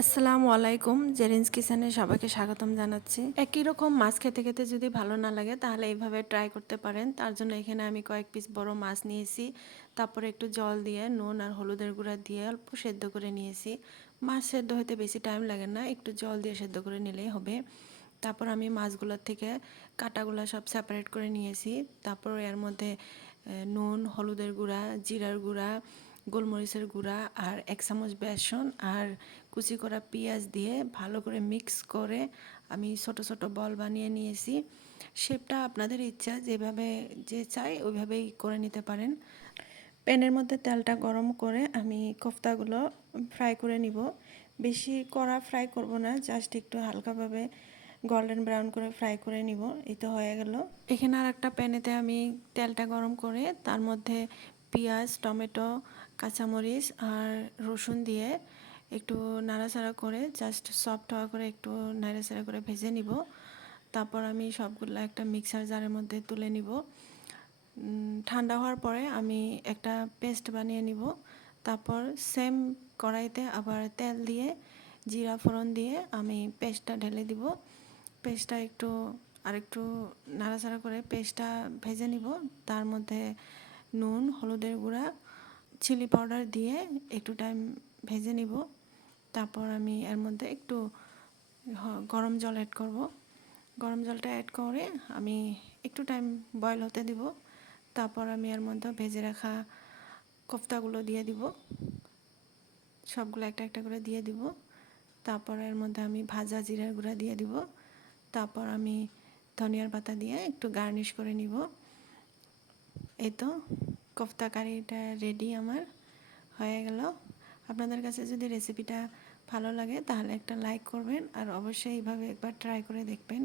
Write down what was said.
আসসালামু আলাইকুম, জেরিন্স কিচেনে সবাইকে স্বাগতম জানাচ্ছি। একই রকম মাছ খেতে খেতে যদি ভালো না লাগে, তাহলে এইভাবে ট্রাই করতে পারেন। তার জন্য এখানে আমি কয়েক পিস বড় মাছ নিয়েছি। তারপরে একটু জল দিয়ে, নুন আর হলুদের গুঁড়া দিয়ে অল্প সেদ্ধ করে নিয়েছি। মাছ সেদ্ধ হতে বেশি টাইম লাগে না, একটু জল দিয়ে সেদ্ধ করে নিলেই হবে। তারপর আমি মাছগুলোর থেকে কাটাগুলো সব সেপারেট করে নিয়েছি। তারপর এর মধ্যে নুন, হলুদের গুঁড়া, জিরার গুঁড়া গোলমরিচের গুঁড়া আর এক চামচ বেসন আর কুচি করা পেঁয়াজ দিয়ে ভালো করে মিক্স করে আমি ছোট ছোট বল বানিয়ে নিয়েছি। শেপটা আপনাদের ইচ্ছা, যেভাবে যে চাই ওইভাবেই করে নিতে পারেন। প্যানের মধ্যে তেলটা গরম করে আমি কোফতাগুলো ফ্রাই করে নিব। বেশি কড়া ফ্রাই করব না, জাস্ট একটু হালকাভাবে গোল্ডেন ব্রাউন করে ফ্রাই করে নিব। এই তো হয়ে গেল। এখানে আর একটা প্যানেতে আমি তেলটা গরম করে তার মধ্যে পেঁয়াজ, টমেটো, কাঁচামরিচ আর রসুন দিয়ে একটু নাড়াচাড়া করে জাস্ট সফট হওয়া করে একটু নাড়াচাড়া করে ভেজে নিব। তারপর আমি সবগুলো একটা মিক্সার জারের মধ্যে তুলে নিব। ঠান্ডা হওয়ার পরে আমি একটা পেস্ট বানিয়ে নিব। তারপর সেম কড়াইতে আবার তেল দিয়ে, জিরা, ফোড়ন দিয়ে আমি পেস্টটা ঢেলে দিব। পেস্টটা একটু আর একটু নাড়াচাড়া করে পেস্টটা ভেজে নিব। তার মধ্যে নুন, হলুদের গুঁড়া, চিলি পাউডার দিয়ে একটু টাইম ভেজে নিব। তারপর আমি এর মধ্যে একটু গরম জল অ্যাড করব। গরম জলটা অ্যাড করে আমি একটু টাইম বয়ল হতে দিব। তারপর আমি এর মধ্যে ভেজে রাখা কোফতাগুলো দিয়ে দিব। সবগুলো একটা একটা করে দিয়ে দিব। তারপর এর মধ্যে আমি ভাজা জিরার গুঁড়া দিয়ে দিব। তারপর আমি ধনিয়ার পাতা দিয়ে একটু গার্নিশ করে নিব। এই তো, কোফতা কারিটা রেডি আমার, হয়ে গেল। আপনাদের কাছে যদি রেসিপিটা ভালো লাগে তাহলে একটা লাইক করবেন আর অবশ্যই এইভাবে একবার ট্রাই করে দেখবেন।